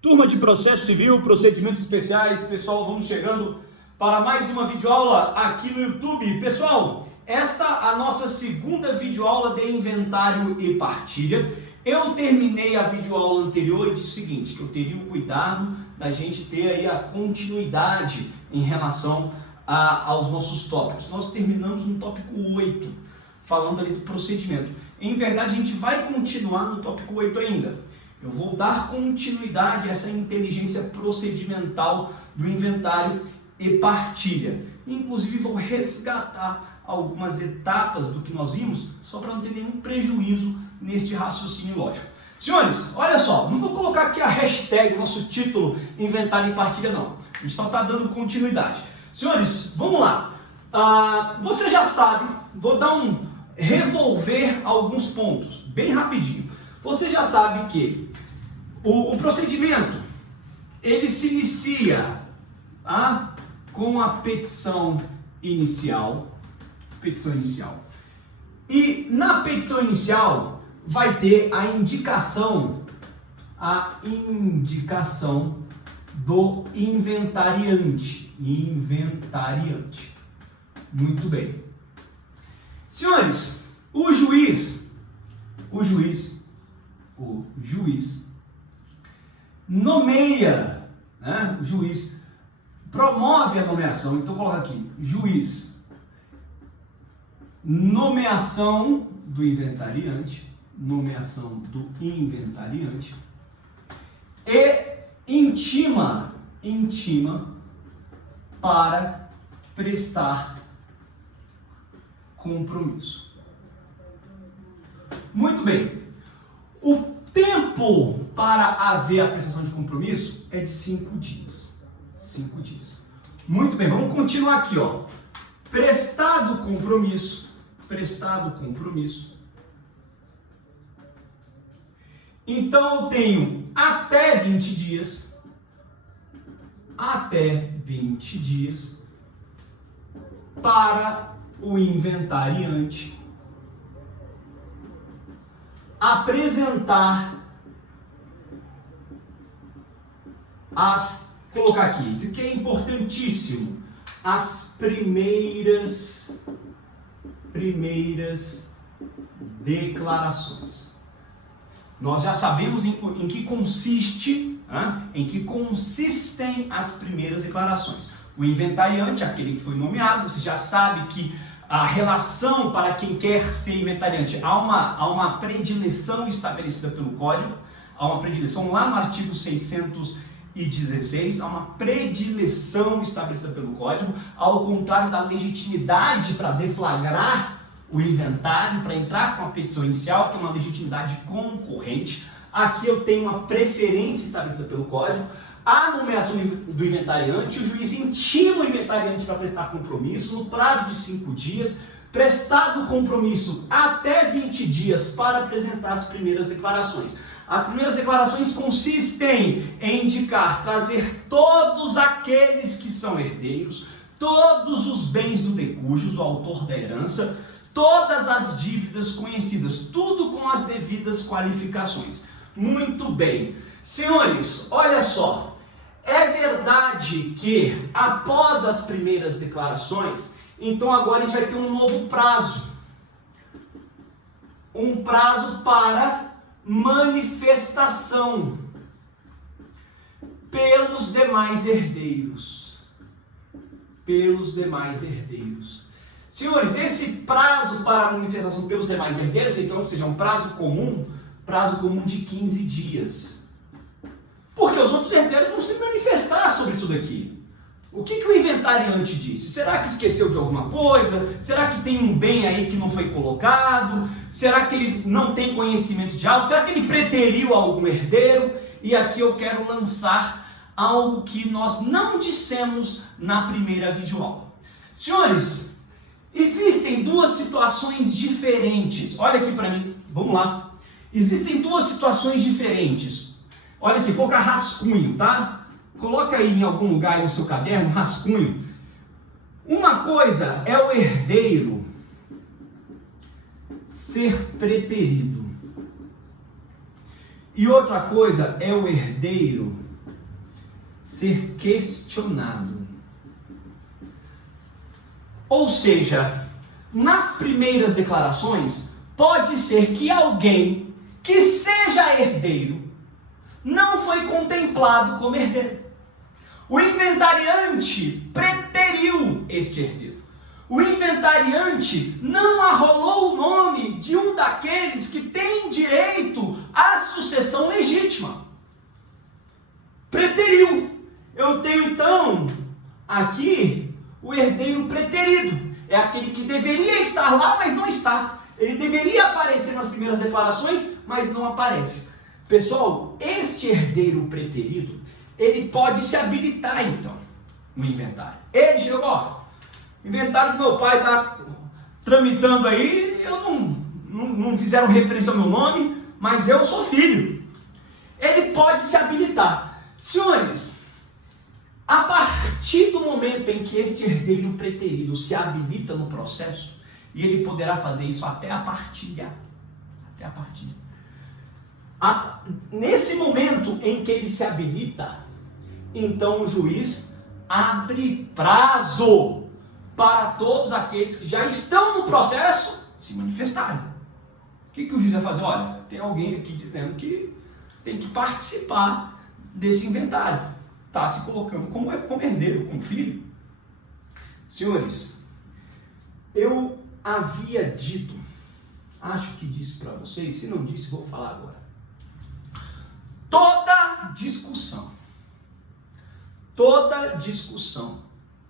Turma de Processo Civil, Procedimentos Especiais, pessoal, vamos chegando para mais uma videoaula aqui no YouTube. Pessoal, esta é a nossa segunda videoaula de inventário e partilha. Eu terminei a videoaula anterior e disse o seguinte, que eu teria o cuidado da gente ter aí a continuidade em relação aos nossos tópicos. Nós terminamos no tópico 8, falando ali do procedimento. Em verdade, a gente vai continuar no tópico 8 ainda. Eu vou dar continuidade a essa inteligência procedimental do inventário e partilha. Inclusive, vou resgatar algumas etapas do que nós vimos, só para não ter nenhum prejuízo neste raciocínio lógico. Senhores, olha só, não vou colocar aqui a hashtag, nosso título, inventário e partilha, não. A gente só está dando continuidade. Senhores, vamos lá. Você já sabe, vou dar revolver alguns pontos, bem rapidinho. Você já sabe que o procedimento, ele se inicia com a petição inicial. E na petição inicial vai ter a indicação do inventariante. Muito bem. Senhores, o juiz nomeia, o juiz promove a nomeação. Então coloca aqui, juiz, nomeação do inventariante e intima para prestar compromisso. Muito bem. O tempo para haver a prestação de compromisso é de 5 dias. 5 dias. Muito bem, vamos continuar aqui, ó. Prestado compromisso. Então eu tenho até 20 dias. Para o inventariante apresentar colocar aqui, isso aqui é importantíssimo, as primeiras declarações. Nós já sabemos em que consistem as primeiras declarações. O inventariante, aquele que foi nomeado, você já sabe que a relação para quem quer ser inventariante, há uma predileção estabelecida pelo Código, há uma predileção lá no artigo 616, há uma predileção estabelecida pelo Código, ao contrário da legitimidade para deflagrar o inventário, para entrar com a petição inicial, que é uma legitimidade concorrente. Aqui eu tenho uma preferência estabelecida pelo Código. A nomeação do inventariante, o juiz intima o inventariante para prestar compromisso no prazo de 5 dias, prestado compromisso até 20 dias para apresentar as primeiras declarações. As primeiras declarações consistem em indicar, trazer todos aqueles que são herdeiros, todos os bens do decujus, o autor da herança, todas as dívidas conhecidas, tudo com as devidas qualificações. Muito bem. Senhores, olha só. É verdade que após as primeiras declarações, então agora a gente vai ter um novo prazo. Um prazo para manifestação pelos demais herdeiros. Senhores, esse prazo para manifestação pelos demais herdeiros, então, ou seja, um prazo comum de 15 dias. Porque os outros herdeiros vão se manifestar sobre isso daqui. O que o inventariante disse? Será que esqueceu de alguma coisa? Será que tem um bem aí que não foi colocado? Será que ele não tem conhecimento de algo? Será que ele preteriu algum herdeiro? E aqui eu quero lançar algo que nós não dissemos na primeira videoaula. Senhores, existem duas situações diferentes. Olha aqui para mim, vamos lá. Existem duas situações diferentes. Olha aqui, coloca rascunho, tá? Coloca aí em algum lugar no seu caderno, rascunho. Uma coisa é o herdeiro ser preterido. E outra coisa é o herdeiro ser questionado. Ou seja, nas primeiras declarações, pode ser que alguém que seja herdeiro não foi contemplado como herdeiro. O inventariante preteriu este herdeiro. O inventariante não arrolou o nome de um daqueles que tem direito à sucessão legítima. Preteriu. Eu tenho então aqui o herdeiro preterido. É aquele que deveria estar lá, mas não está. Ele deveria aparecer nas primeiras declarações, mas não aparece. Pessoal, este herdeiro preterido, ele pode se habilitar então no inventário. Ele chegou, ó, o inventário do meu pai está tramitando aí, não fizeram referência ao meu nome, mas eu sou filho. Ele pode se habilitar. Senhores, a partir do momento em que este herdeiro preterido se habilita no processo, e ele poderá fazer isso até a partilha. Até a partilha. Nesse momento em que ele se habilita, então o juiz abre prazo para todos aqueles que já estão no processo se manifestarem. O que o juiz vai fazer? Olha, tem alguém aqui dizendo que tem que participar desse inventário. Está se colocando como herdeiro, como filho. Senhores, eu havia dito, acho que disse para vocês, se não disse, vou falar agora. Toda discussão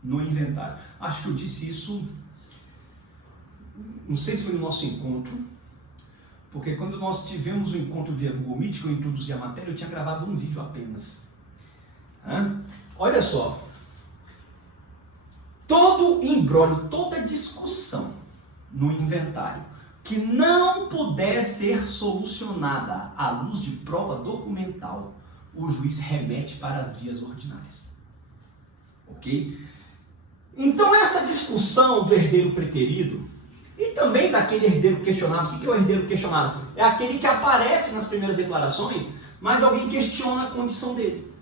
no inventário, acho que eu disse isso, não sei se foi no nosso encontro, porque quando nós tivemos o encontro via Google Meet, que eu introduzi a matéria, eu tinha gravado um vídeo apenas. Olha só, todo imbróglio, toda discussão no inventário que não puder ser solucionada à luz de prova documental, o juiz remete para as vias ordinárias. Ok? Então essa discussão do herdeiro preterido e também daquele herdeiro questionado, o que é o herdeiro questionado? É aquele que aparece nas primeiras declarações, mas alguém questiona a condição dele.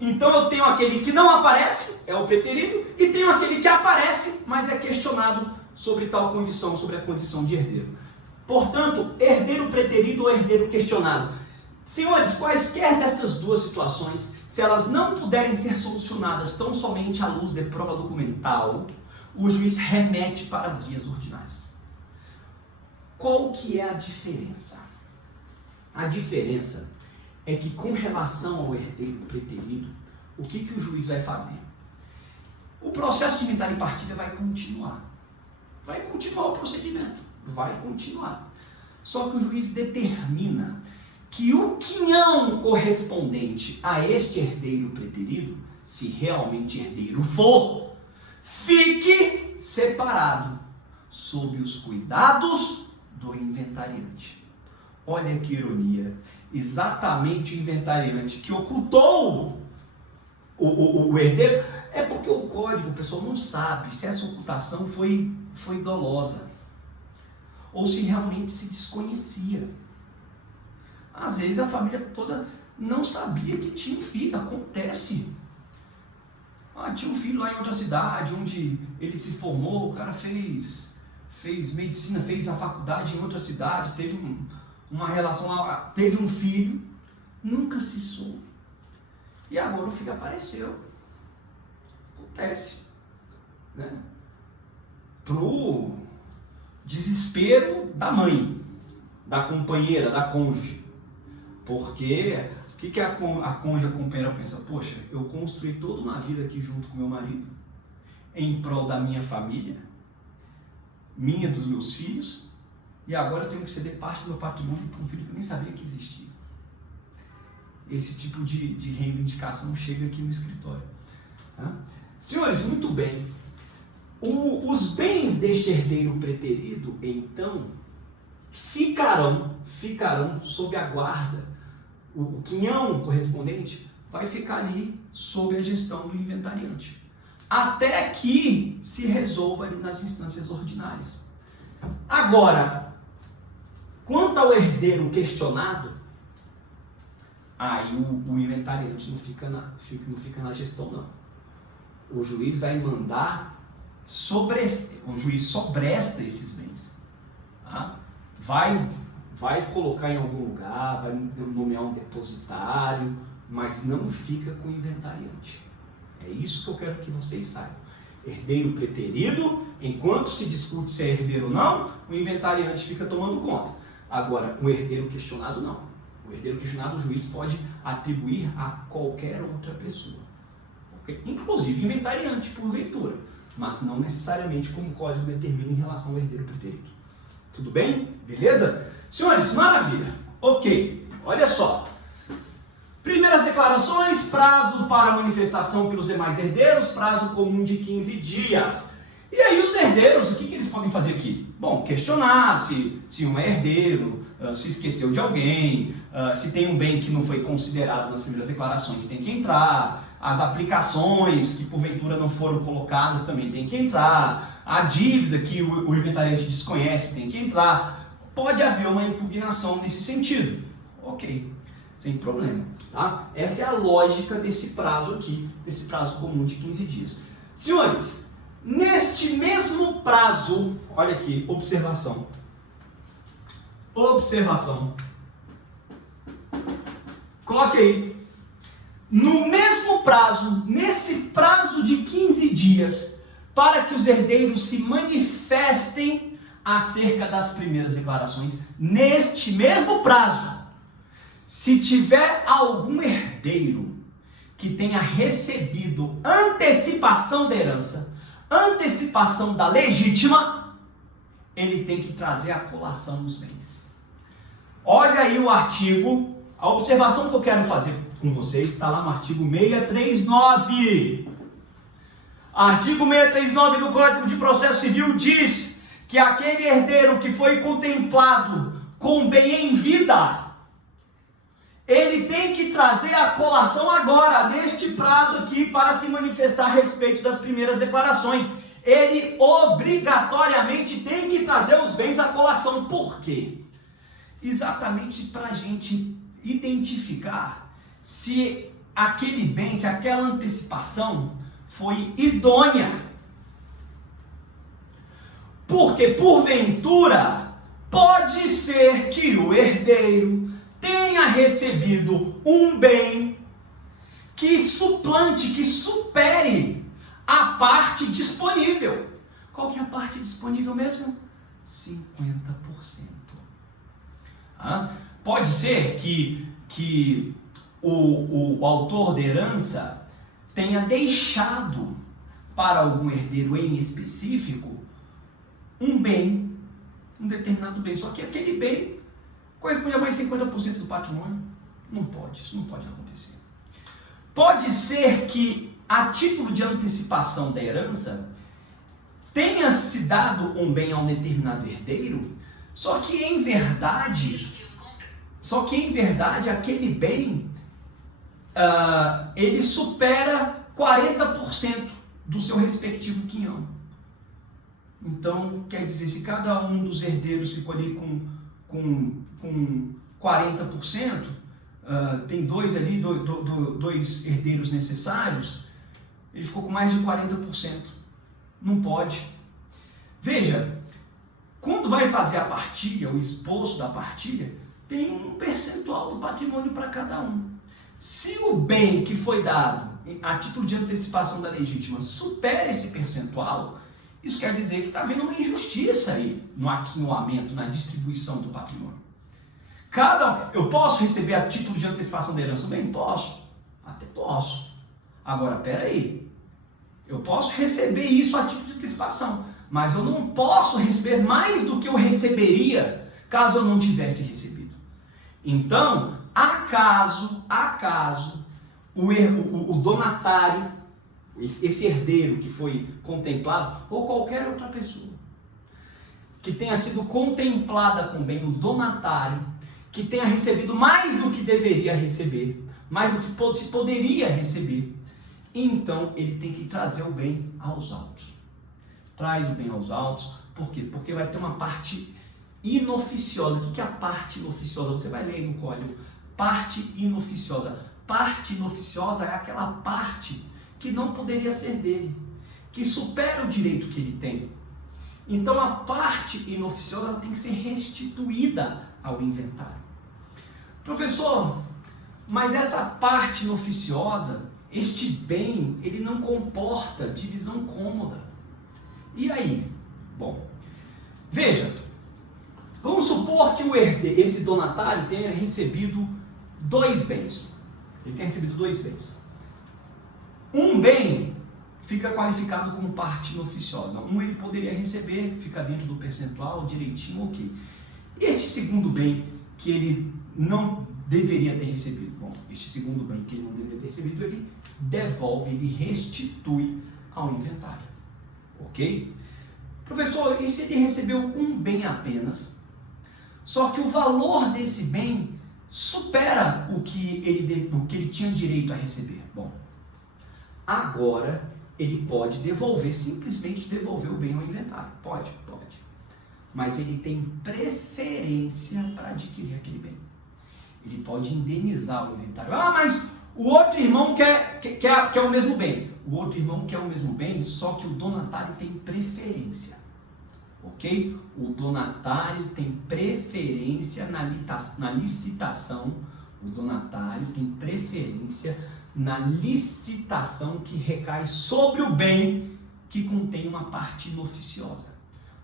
Então eu tenho aquele que não aparece, é o preterido, e tenho aquele que aparece, mas é questionado sobre tal condição, sobre a condição de herdeiro. Portanto, herdeiro preterido ou herdeiro questionado. Senhores, quaisquer dessas duas situações, se elas não puderem ser solucionadas tão somente à luz de prova documental, o juiz remete para as vias ordinárias. Qual que é a diferença? A diferença é que com relação ao herdeiro preterido, o que o juiz vai fazer? O processo de inventário e partilha vai continuar. Vai continuar o procedimento, vai continuar. Só que o juiz determina que o quinhão correspondente a este herdeiro preterido, se realmente herdeiro for, fique separado sob os cuidados do inventariante. Olha que ironia, exatamente o inventariante que ocultou o herdeiro, é porque o código, o pessoal não sabe se essa ocultação foi dolosa ou se realmente se desconhecia. Às vezes a família toda não sabia que tinha um filho, acontece. Tinha um filho lá em outra cidade, onde ele se formou, o cara fez medicina, fez a faculdade em outra cidade, teve uma relação lá, teve um filho, nunca se soube. E agora o filho apareceu. Acontece. Né? Pro desespero da mãe, da companheira, da cônjuge. Porque o que a cônjuge, a companheira pensa? Poxa, eu construí toda uma vida aqui junto com meu marido, em prol da minha família, minha, dos meus filhos, e agora eu tenho que ceder parte do meu patrimônio para um filho que eu nem sabia que existia. Esse tipo de reivindicação chega aqui no escritório. Tá? Senhores, muito bem. Os bens deste herdeiro preterido, então, ficarão sob a guarda. O quinhão correspondente vai ficar ali sob a gestão do inventariante, até que se resolva ali nas instâncias ordinárias. Agora, quanto ao herdeiro questionado, aí o inventariante não fica na gestão, não. O juiz vai mandar o juiz sobresta esses bens. Tá? Vai colocar em algum lugar, vai nomear um depositário, mas não fica com o inventariante. É isso que eu quero que vocês saibam. Herdeiro preterido, enquanto se discute se é herdeiro ou não, o inventariante fica tomando conta. Agora, com o herdeiro questionado, não. O herdeiro questionado, o juiz pode atribuir a qualquer outra pessoa. Okay? Inclusive inventariante, porventura, mas não necessariamente como o código determina em relação ao herdeiro preterido. Tudo bem? Beleza? Senhores, maravilha. Ok, olha só. Primeiras declarações, prazo para manifestação pelos demais herdeiros, prazo comum de 15 dias. E aí os herdeiros, o que eles podem fazer aqui? Bom, questionar se um é herdeiro, se esqueceu de alguém, se tem um bem que não foi considerado nas primeiras declarações, tem que entrar. As aplicações que porventura não foram colocadas também tem que entrar. A dívida que o inventariante desconhece tem que entrar. Pode haver uma impugnação nesse sentido. Ok, sem problema. Tá? Essa é a lógica desse prazo aqui, desse prazo comum de 15 dias. Senhores, neste mesmo prazo, olha aqui, observação. Observação. Coloque aí. No mesmo prazo, nesse prazo de 15 dias, para que os herdeiros se manifestem acerca das primeiras declarações, neste mesmo prazo, se tiver algum herdeiro que tenha recebido antecipação da herança, antecipação da legítima, ele tem que trazer a colação dos bens. Olha aí o artigo, a observação que eu quero fazer com vocês está lá no artigo 639. Artigo 639 do Código de Processo Civil diz que aquele herdeiro que foi contemplado com bem em vida, ele tem que trazer a colação agora, neste prazo aqui, para se manifestar a respeito das primeiras declarações. Ele obrigatoriamente tem que trazer os bens à colação. Por quê? Exatamente para a gente identificar se aquele bem, se aquela antecipação foi idônea. Porque, porventura, pode ser que o herdeiro tenha recebido um bem que suplante, que supere a parte disponível. Qual que é a parte disponível mesmo? 50%. Pode ser que o autor da herança tenha deixado para algum herdeiro em específico um bem, um determinado bem, só que aquele bem corresponde a mais 50% do patrimônio. Não pode, isso não pode acontecer. Pode ser que, a título de antecipação da herança, tenha se dado um bem a um determinado herdeiro, só que em verdade aquele bem ele supera 40% do seu respectivo quinhão. Então, quer dizer, se cada um dos herdeiros ficou ali com 40%, tem dois ali, dois herdeiros necessários, ele ficou com mais de 40%. Não pode. Veja, quando vai fazer a partilha, o esboço da partilha, tem um percentual do patrimônio para cada um. Se o bem que foi dado a título de antecipação da legítima supera esse percentual, isso quer dizer que está havendo uma injustiça aí no aquinhoamento, na distribuição do patrimônio. Eu posso receber a título de antecipação da herança? Bem, posso. Até posso. Agora, peraí. Eu posso receber isso a título de antecipação, mas eu não posso receber mais do que eu receberia caso eu não tivesse recebido. Então, acaso o donatário, esse herdeiro que foi contemplado, ou qualquer outra pessoa que tenha sido contemplada com bem, o donatário, que tenha recebido mais do que deveria receber, mais do que se poderia receber, então ele tem que trazer o bem aos autos. Traz o bem aos autos, por quê? Porque vai ter uma parte inoficiosa. O que é a parte inoficiosa? Você vai ler no código. parte inoficiosa. Parte inoficiosa é aquela parte que não poderia ser dele, que supera o direito que ele tem. Então a parte inoficiosa ela tem que ser restituída ao inventário. Professor, mas essa parte inoficiosa, este bem, ele não comporta divisão cômoda. E aí? Bom, veja, vamos supor que esse donatário tenha recebido dois bens. Ele tem recebido dois bens. Um bem fica qualificado como parte inoficiosa. Um ele poderia receber, fica dentro do percentual, direitinho, ok. Este segundo bem que ele não deveria ter recebido. Bom, este segundo bem que ele não deveria ter recebido, ele devolve, ele restitui ao inventário. Ok? Professor, e se ele recebeu um bem apenas, só que o valor desse bem supera o que ele tinha direito a receber? Bom, agora ele pode devolver, simplesmente devolver o bem ao inventário. Pode. Mas ele tem preferência para adquirir aquele bem. Ele pode indenizar o inventário. Ah, mas o outro irmão quer o mesmo bem. O outro irmão quer o mesmo bem, só que o donatário tem preferência. Ok? O donatário tem preferência na licitação. O donatário tem preferência na licitação que recai sobre o bem que contém uma parte inoficiosa.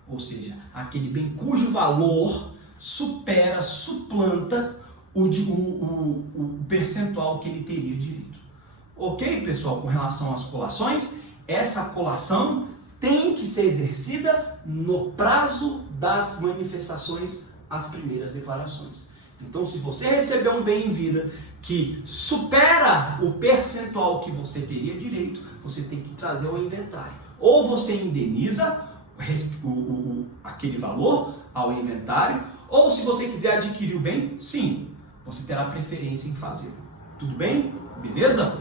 Ou seja, aquele bem cujo valor suplanta o percentual que ele teria direito. Ok, pessoal? Com relação às colações, essa colação tem que ser exercida no prazo das manifestações às primeiras declarações. Então, se você receber um bem em vida que supera o percentual que você teria direito, você tem que trazer ao inventário. Ou você indeniza aquele valor ao inventário, ou se você quiser adquirir o bem, sim, você terá preferência em fazê-lo. Tudo bem? Beleza?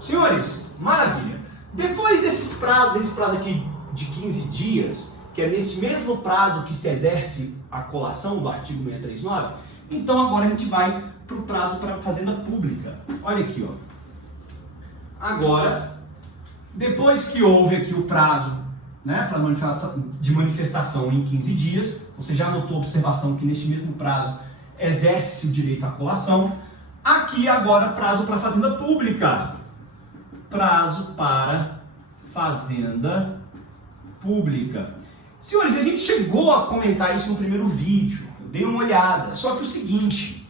Senhores, maravilha. Depois desse prazo aqui de 15 dias, que é nesse mesmo prazo que se exerce a colação do artigo 639, então agora a gente vai para o prazo para a fazenda pública. Olha aqui, ó. Agora, depois que houve aqui o prazo, né, de manifestação em 15 dias, você já notou a observação que neste mesmo prazo exerce o direito à colação. Aqui agora prazo para a fazenda pública. Prazo para fazenda pública. Senhores, a gente chegou a comentar isso no primeiro vídeo, eu dei uma olhada, só que o seguinte,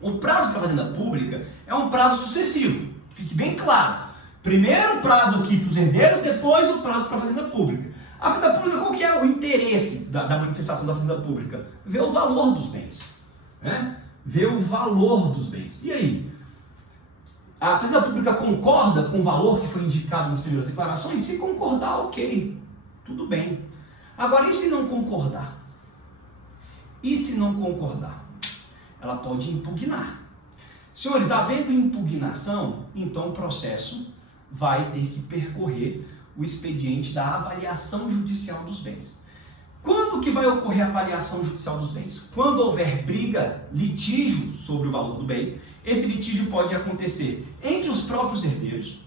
o prazo para a fazenda pública é um prazo sucessivo, fique bem claro. Primeiro o prazo aqui para os herdeiros, depois o prazo para a fazenda pública. A fazenda pública, qual que é o interesse da manifestação da fazenda pública? Ver o valor dos bens, né? Ver o valor dos bens. E aí? A fazenda pública concorda com o valor que foi indicado nas primeiras declarações? Se concordar, ok, tudo bem. Agora, e se não concordar? E se não concordar? Ela pode impugnar. Senhores, havendo impugnação, então o processo vai ter que percorrer o expediente da avaliação judicial dos bens. Quando que vai ocorrer a avaliação judicial dos bens? Quando houver briga, litígio sobre o valor do bem. Esse litígio pode acontecer entre os próprios herdeiros,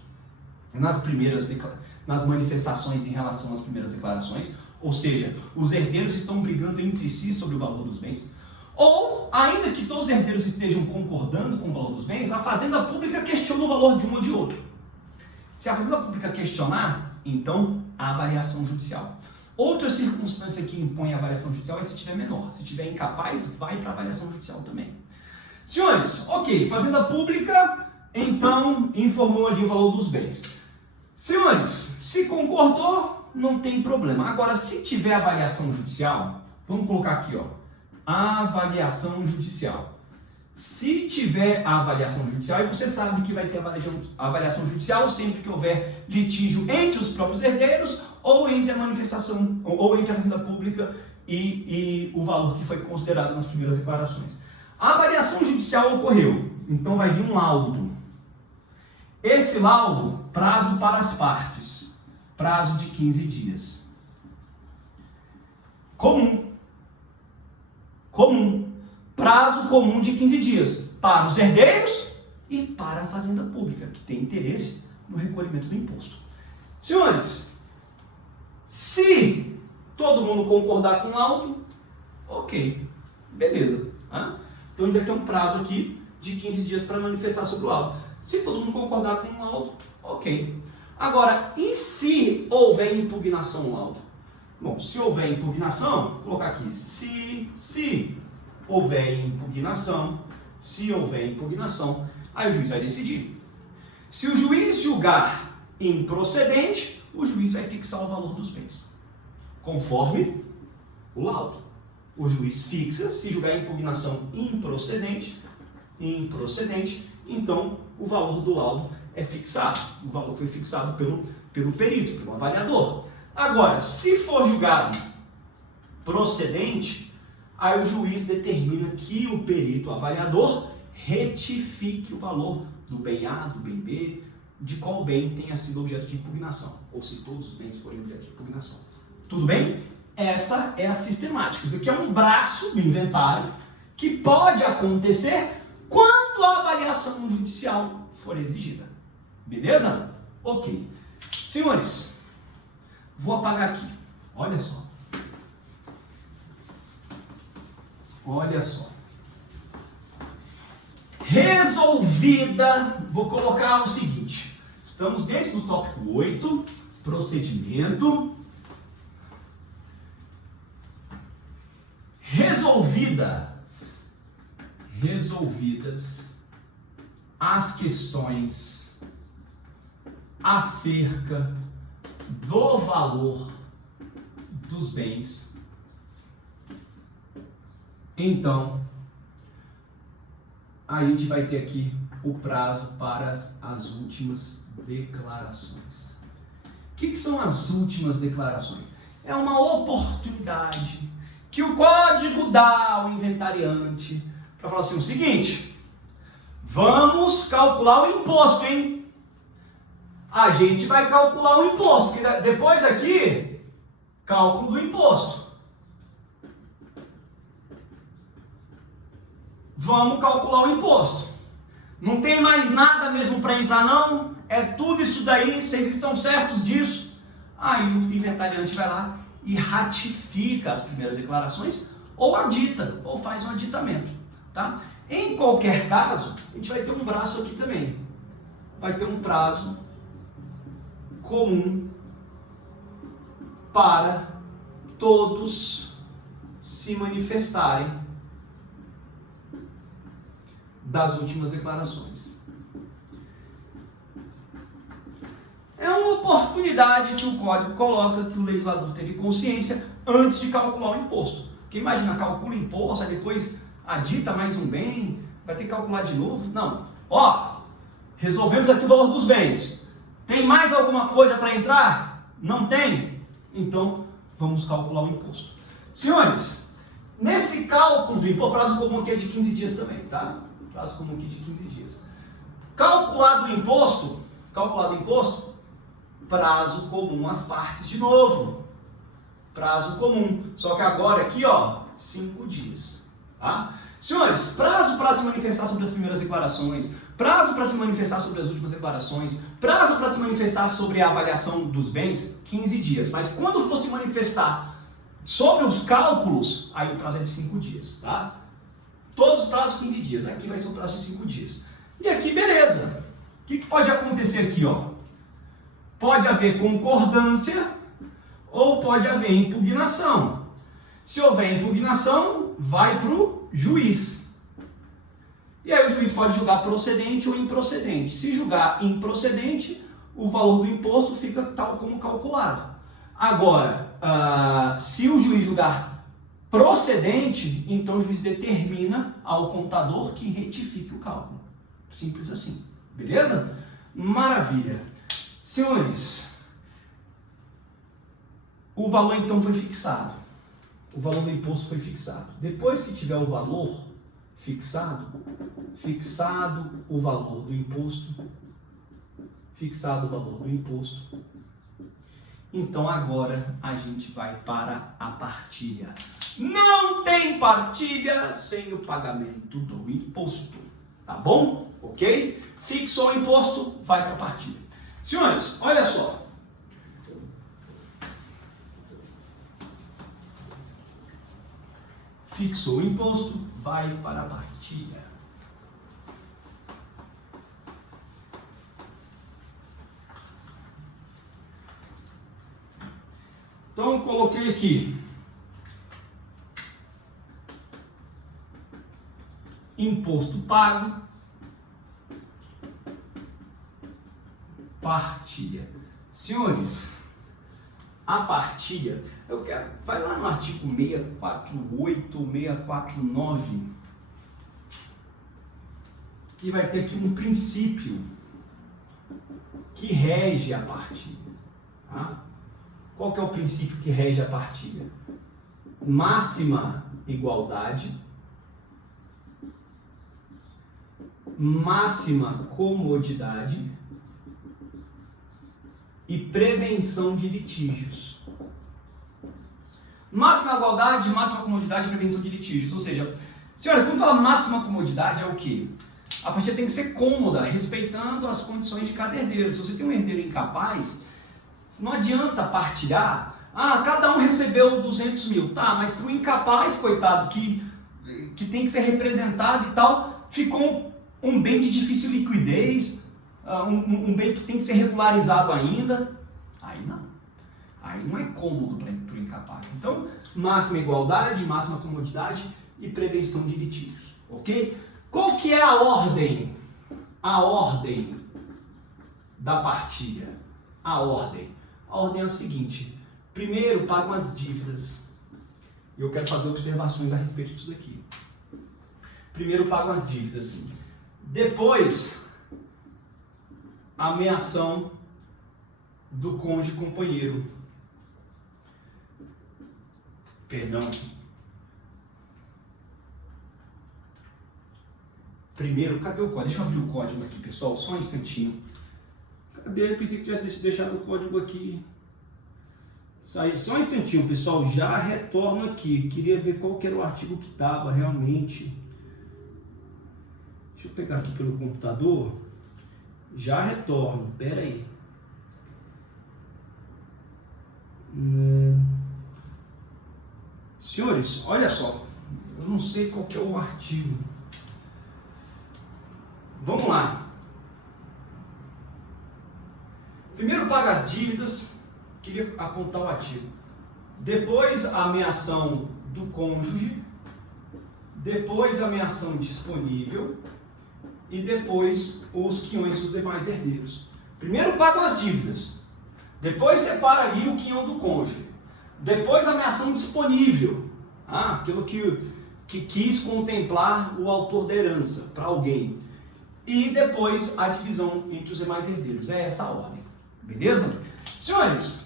nas manifestações em relação às primeiras declarações, ou seja, os herdeiros estão brigando entre si sobre o valor dos bens, ou, ainda que todos os herdeiros estejam concordando com o valor dos bens, a fazenda pública questiona o valor de um ou de outro. Se a fazenda pública questionar, então, a avaliação judicial. Outra circunstância que impõe a avaliação judicial é se tiver menor. Se tiver incapaz, vai para a avaliação judicial também. Senhores, ok, fazenda pública, então, informou ali o valor dos bens. Senhores, se concordou, não tem problema. Agora, se tiver avaliação judicial, vamos colocar aqui, ó, avaliação judicial. Se tiver a avaliação judicial, e você sabe que vai ter a avaliação judicial sempre que houver litígio entre os próprios herdeiros ou entre a manifestação, ou entre a fazenda pública e o valor que foi considerado nas primeiras declarações. A avaliação judicial ocorreu, então vai vir um laudo. Esse laudo, prazo para as partes, prazo de 15 dias. Comum. Prazo comum de 15 dias. para os herdeiros e para a fazenda pública, que tem interesse no recolhimento do imposto. Senhores, se todo mundo concordar com o laudo, ok, beleza. Tá? Então a gente vai ter um prazo aqui de 15 dias para manifestar sobre o laudo. Se todo mundo concordar com o laudo, ok. Agora, e se houver impugnação no laudo? Bom, se houver impugnação, vou colocar aqui, se houver impugnação, aí o juiz vai decidir. Se o juiz julgar improcedente, o juiz vai fixar o valor dos bens, conforme o laudo. O juiz fixa, se julgar impugnação improcedente, então o valor do laudo é fixado. O valor foi fixado pelo perito, pelo avaliador. Agora, se for julgado procedente, aí o juiz determina que o perito avaliador retifique o valor do bem A, do bem B, de qual bem tenha sido objeto de impugnação, ou se todos os bens forem objeto de impugnação. Tudo bem? Essa é a sistemática. Isso aqui é um braço do inventário que pode acontecer quando a avaliação judicial for exigida. Beleza? Ok. Senhores, vou apagar aqui. Olha só. Olha só. Resolvida, vou colocar o seguinte. Estamos dentro do tópico 8, procedimento. Resolvidas as questões acerca do valor dos bens, então a gente vai ter aqui o prazo para as últimas declarações. O que são as últimas declarações? É uma oportunidade que o código dá ao inventariante para falar assim, o seguinte, vamos calcular o imposto, hein? A gente vai calcular o imposto, porque depois aqui, cálculo do imposto. Vamos calcular o imposto. Não tem mais nada mesmo para entrar não? É tudo isso daí, vocês estão certos disso? Aí o inventariante vai lá e ratifica as primeiras declarações, ou adita, ou faz um aditamento, tá? Em qualquer caso, a gente vai ter um braço aqui também. Vai ter um prazo comum para todos se manifestarem das últimas declarações. É uma oportunidade que o código coloca, que o legislador teve consciência antes de calcular o imposto. Porque imagina, calcula o imposto, aí depois adita mais um bem, vai ter que calcular de novo. Não. Ó, resolvemos aqui o valor dos bens. Tem mais alguma coisa para entrar? Não tem? Então, vamos calcular o imposto. Senhores, nesse cálculo do imposto, prazo comum aqui é de 15 dias também, tá? Prazo comum aqui de 15 dias. Calculado o imposto, prazo comum às partes de novo. Prazo comum. Só que agora aqui, ó, 5 dias. Tá? Senhores, prazo para se manifestar sobre as primeiras declarações, prazo para se manifestar sobre as últimas declarações, prazo para se manifestar sobre a avaliação dos bens, 15 dias. Mas quando for se manifestar sobre os cálculos, aí o prazo é de 5 dias. Tá? Todos os prazos 15 dias. Aqui vai ser o prazo de 5 dias. E aqui, beleza. O que pode acontecer aqui, ó? Pode haver concordância ou pode haver impugnação. Se houver impugnação, vai para o juiz. E aí o juiz pode julgar procedente ou improcedente. Se julgar improcedente, o valor do imposto fica tal como calculado. Agora, se o juiz julgar procedente, então o juiz determina ao contador que retifique o cálculo. Simples assim. Beleza? Maravilha. Senhores, o valor então foi fixado. O valor do imposto foi fixado. Depois que tiver o valor fixado o valor do imposto, então agora a gente vai para a partilha. Não tem partilha sem o pagamento do imposto. Tá bom? Ok? Fixou o imposto, vai para a partilha. Senhores, olha só. Fixou o imposto, vai para a partilha. Então, eu coloquei aqui imposto pago, partilha. Senhores, a partilha, eu quero, vai lá no artigo 648, 649, que vai ter aqui um princípio que rege a partilha. Tá? Qual que é o princípio que rege a partilha? Máxima igualdade, máxima comodidade e prevenção de litígios. Máxima igualdade, máxima comodidade e prevenção de litígios. Ou seja, senhora, quando fala máxima comodidade é o quê? A partilha tem que ser cômoda, respeitando as condições de cada herdeiro. Se você tem um herdeiro incapaz, não adianta partilhar. Ah, cada um recebeu 200 mil. Tá, mas para o incapaz, coitado, que tem que ser representado e tal, ficou um bem de difícil liquidez, um bem que tem que ser regularizado ainda. Aí não. Aí não é cômodo para o incapaz. Então, máxima igualdade, máxima comodidade e prevenção de litígios. Ok? Qual que é a ordem? A ordem da partilha. A ordem é a seguinte. Primeiro, pagam as dívidas. E eu quero fazer observações a respeito disso aqui. Primeiro, pagam as dívidas. Depois, a ameação do cônjuge companheiro. Perdão. Primeiro, cadê o código? Deixa eu abrir o código aqui, pessoal, só um instantinho. Cadê? Eu pensei que tivesse deixado o código aqui. Sair. Só um instantinho, pessoal, já retorno aqui. Queria ver qual que era o artigo que estava realmente. Deixa eu pegar aqui pelo computador. Já retorno, pera aí. Senhores, olha só. Eu não sei qual que é o artigo. Vamos lá. Primeiro paga as dívidas. Queria apontar o artigo. Depois a ameação do cônjuge. Depois a ameação disponível. E depois os quinhões dos demais herdeiros. Primeiro pagam as dívidas. Depois separa ali o quinhão do cônjuge. Depois a ameação disponível. Aquilo que quis contemplar o autor da herança para alguém. E depois a divisão entre os demais herdeiros. É essa a ordem. Beleza? Senhores,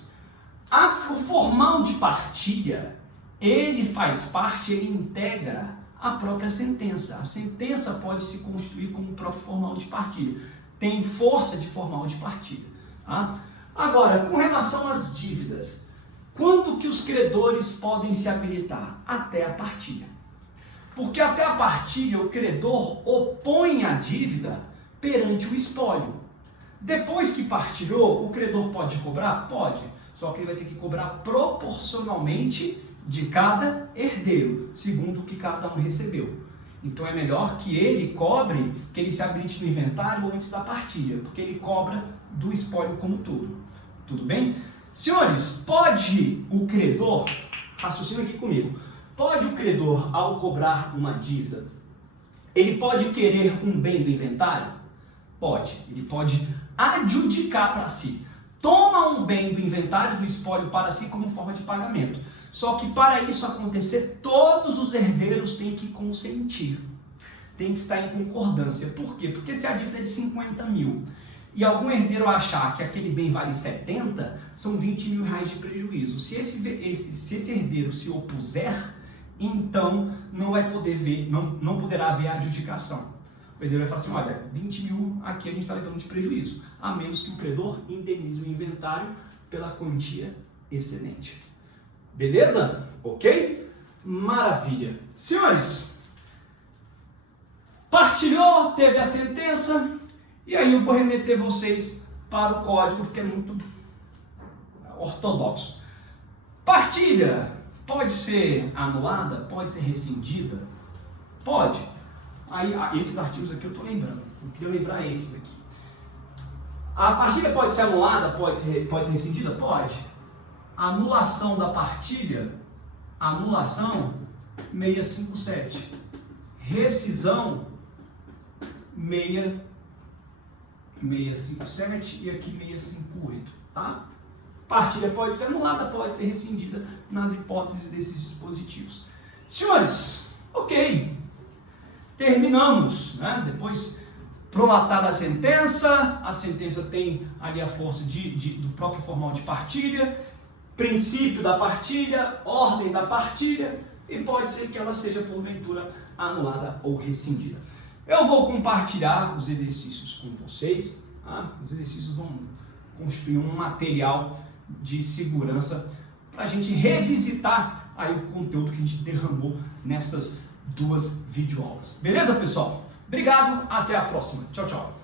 o formal de partilha, ele faz parte, ele integra a própria sentença. A sentença pode se constituir como o próprio formal de partilha. Tem força de formal de partilha. Tá? Agora, com relação às dívidas, quando que os credores podem se habilitar? Até a partilha. Porque até a partilha o credor opõe a dívida perante o espólio. Depois que partilhou, o credor pode cobrar? Pode. Só que ele vai ter que cobrar proporcionalmente de cada herdeiro, segundo o que cada um recebeu. Então é melhor que ele cobre, que ele se habilite no inventário antes da partilha, porque ele cobra do espólio como todo. Tudo bem? Senhores, pode o credor, raciocina aqui comigo, pode o credor, ao cobrar uma dívida, ele pode querer um bem do inventário? Pode. Ele pode adjudicar para si. Toma um bem do inventário do espólio para si como forma de pagamento. Só que para isso acontecer, todos os herdeiros têm que consentir. Tem que estar em concordância. Por quê? Porque se a dívida é de 50 mil e algum herdeiro achar que aquele bem vale 70, são 20 mil reais de prejuízo. Se esse herdeiro se opuser, então não vai poder ver, não poderá haver adjudicação. O herdeiro vai falar assim, olha, 20 mil aqui a gente está levando de prejuízo, a menos que o credor indenize o inventário pela quantia excedente. Beleza? Ok? Maravilha. Senhores, Partilhou, teve a sentença, e aí eu vou remeter vocês para o código, porque é muito ortodoxo. Partilha pode ser anulada? Pode ser rescindida? Pode. Aí, esses artigos aqui eu estou lembrando. Eu queria lembrar esses aqui. A partilha pode ser anulada? Pode ser rescindida? Pode. Anulação da partilha, anulação 657. Rescisão 657 e aqui 658, tá? Partilha pode ser anulada, pode ser rescindida nas hipóteses desses dispositivos. Senhores, ok, terminamos, né? Depois prolatada a sentença tem ali a força do próprio formal de partilha, princípio da partilha, ordem da partilha, e pode ser que ela seja porventura anulada ou rescindida. Eu vou compartilhar os exercícios com vocês, tá? Os exercícios vão constituir um material de segurança para a gente revisitar aí o conteúdo que a gente derramou nessas duas videoaulas. Beleza, pessoal? Obrigado, até a próxima. Tchau, tchau.